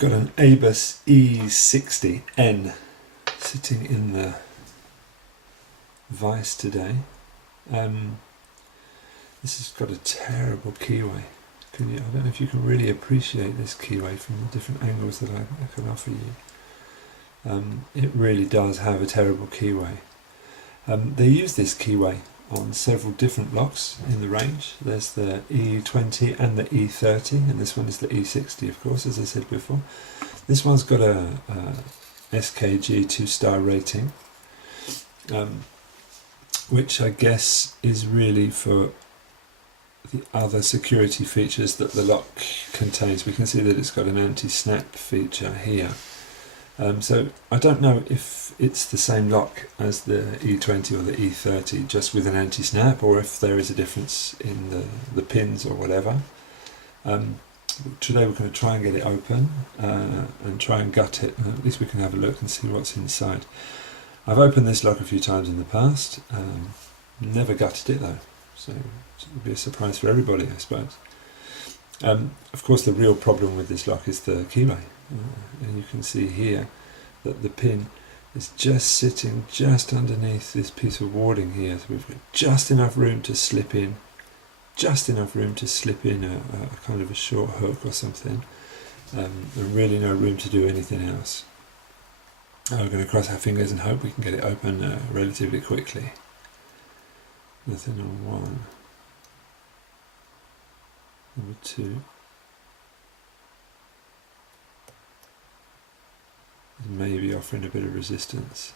We've got an Abus E60N sitting in the vise today. This has got a terrible keyway. I don't know if you can really appreciate this keyway from the different angles that I can offer you. It really does have a terrible keyway. They use this keyway on several different locks in the range. There's the E20 and the E30, and this one is the E60, of course, as I said before. This one's got a SKG 2-star rating, which I guess is really for the other security features that the lock contains. We can see that it's got an anti-snap feature here. So I don't know if it's the same lock as the E20 or the E30, just with an anti-snap, or if there is a difference in the pins or whatever. Today we're going to try and get it open and try and gut it, and at least we can have a look and see what's inside. I've opened this lock a few times in the past, never gutted it though, so it'll be a surprise for everybody, I suppose. Of course, the real problem with this lock is the keyway. And you can see here that the pin is just sitting just underneath this piece of warding here, so we've got just enough room to slip in, a kind of a short hook or something, and really no room to do anything else. We're going to cross our fingers and hope we can get it open relatively quickly. Nothing on one. Number two. Maybe offering a bit of resistance.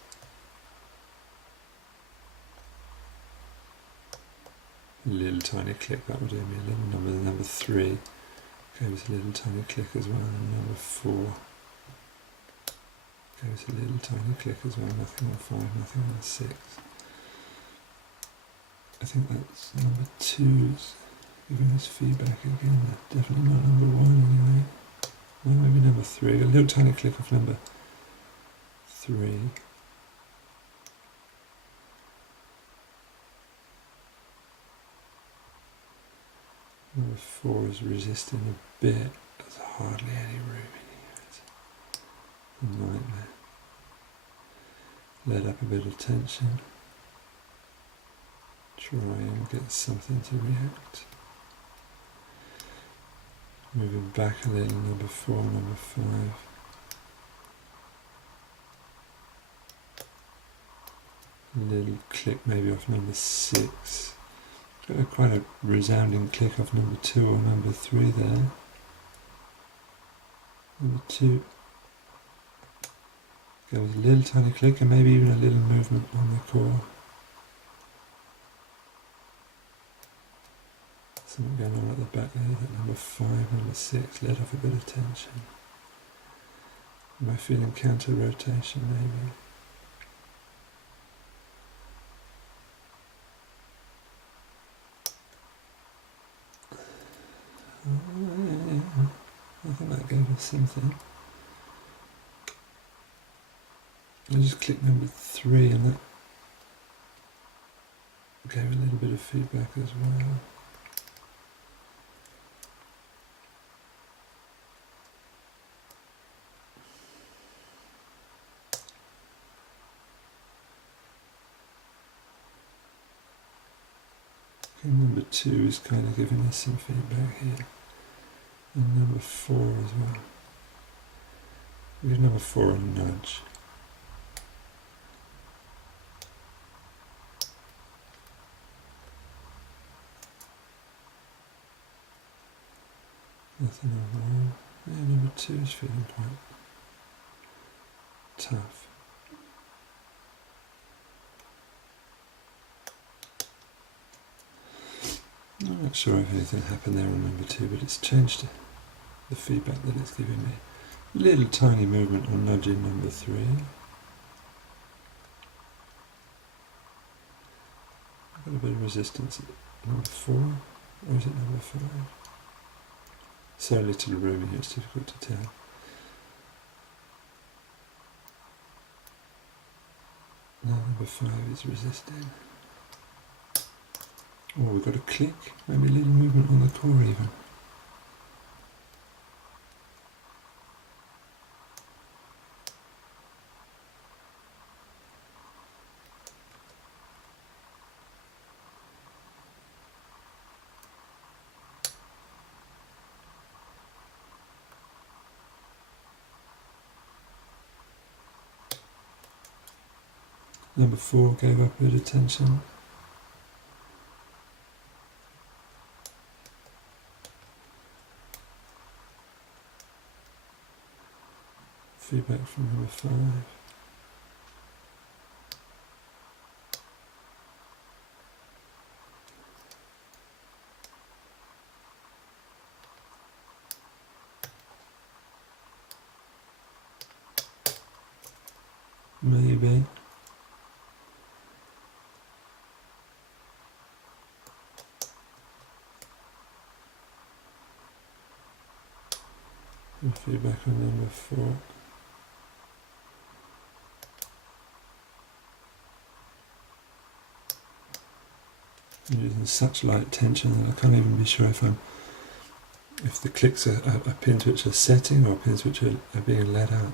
A little tiny click, that would do me a little number. Number 3 goes a little tiny click as well. And number 4 goes a little tiny click as well. Nothing on 5, nothing on 6. I think that's number 2's giving us feedback again. Definitely not number 1 anyway. Well, maybe number 3. A little tiny click off number 3. Number 4 is resisting a bit. There's hardly any room in here. It's a nightmare. Let up a bit of tension. Try and get something to react. Moving back a little, number 4, number 5. A little click maybe off number 6. Got quite a resounding click off number 2 or number 3 there. Number 2. Goes a little tiny click and maybe even a little movement on the core. Something going on at the back there, that number 5, number 6, let off a bit of tension. Am I feeling counter rotation maybe? I think that gave us something. I just clicked number 3 and that gave a little bit of feedback as well. And number 2 is kind of giving us some feedback here. And number 4 as well. We give number 4 a nudge. Nothing on 1. Yeah, number 2 is feeling quite tough. I'm not sure if anything happened there on number 2, but it's changed the feedback that it's giving me. Little tiny movement on nudging number 3. I've got a bit of resistance at number 4, or is it number 5? So little room here, it's difficult to tell. No, number 5 is resisting. Oh, we've got a click, maybe a little movement on the core even. Number 4 gave up a bit of tension. Feedback from number 5. Maybe. And feedback on number 4. I'm using such light tension that I can't even be sure if the clicks are pins which are setting or pins which are being let out.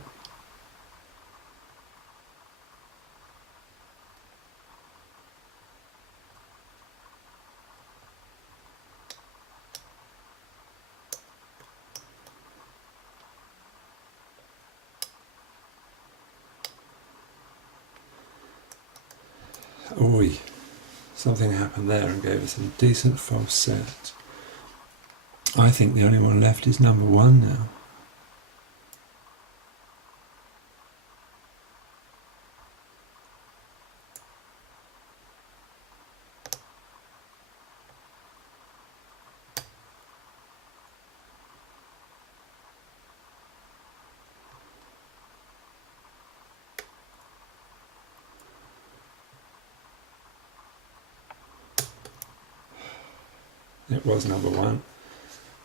Oi, something happened there and gave us a decent false set. I think the only one left is number 1 now. It was number 1,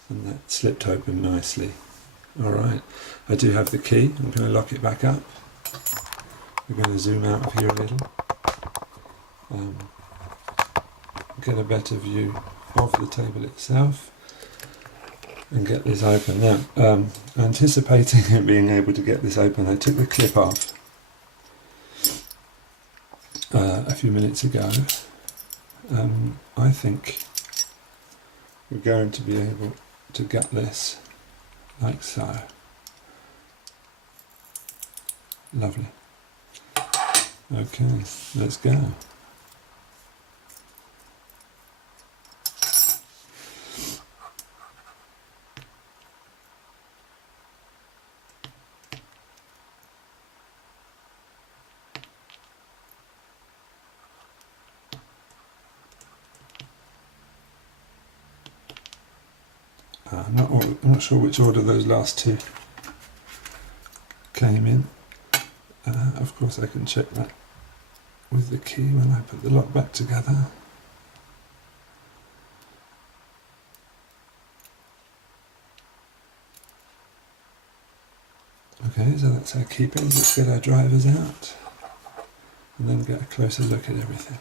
and that slipped open nicely. Alright, I do have the key. I'm going to lock it back up. We're going to zoom out of here a little. Get a better view of the table itself and get this open. Now, anticipating being able to get this open, I took the clip off a few minutes ago. I think we're going to be able to get this like so. Lovely. Okay, let's go. I'm not sure which order those last two came in. Of course I can check that with the key when I put the lock back together. Okay, so that's our key pins. Let's get our drivers out and then get a closer look at everything.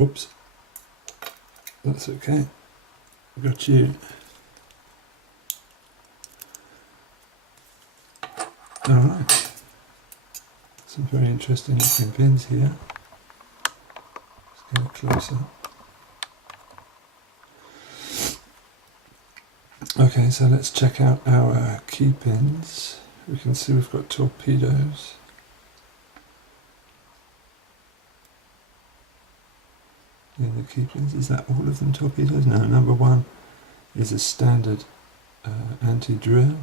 Oops, that's okay, got you. Alright, some very interesting looking pins here. Let's get closer. Okay, so let's check out our key pins. We can see we've got torpedoes. In the key pins, is that all of them torpedoes? No, number 1 is a standard anti-drill.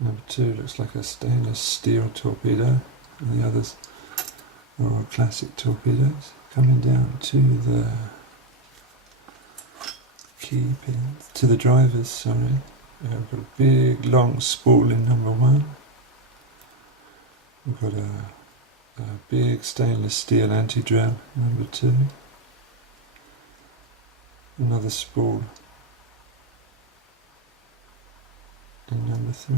Number 2 looks like a stainless steel torpedo, and the others are all classic torpedoes. Coming down to the key pins, to the drivers, sorry. We've got a big long spool in number 1. We've got a big stainless steel anti-drill, number 2. Another spool in number 3.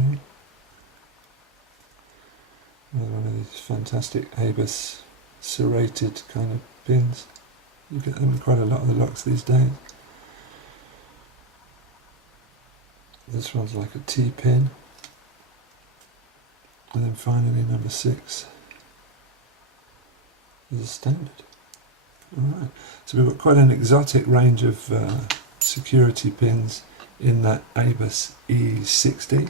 Another one of these fantastic Abus serrated kind of pins. You get them in quite a lot of the locks these days. This one's like a T-pin. And then finally number 6 is a standard. Alright, so we've got quite an exotic range of security pins in that Abus E60,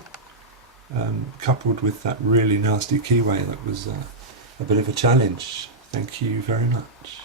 coupled with that really nasty keyway that was a bit of a challenge. Thank you very much.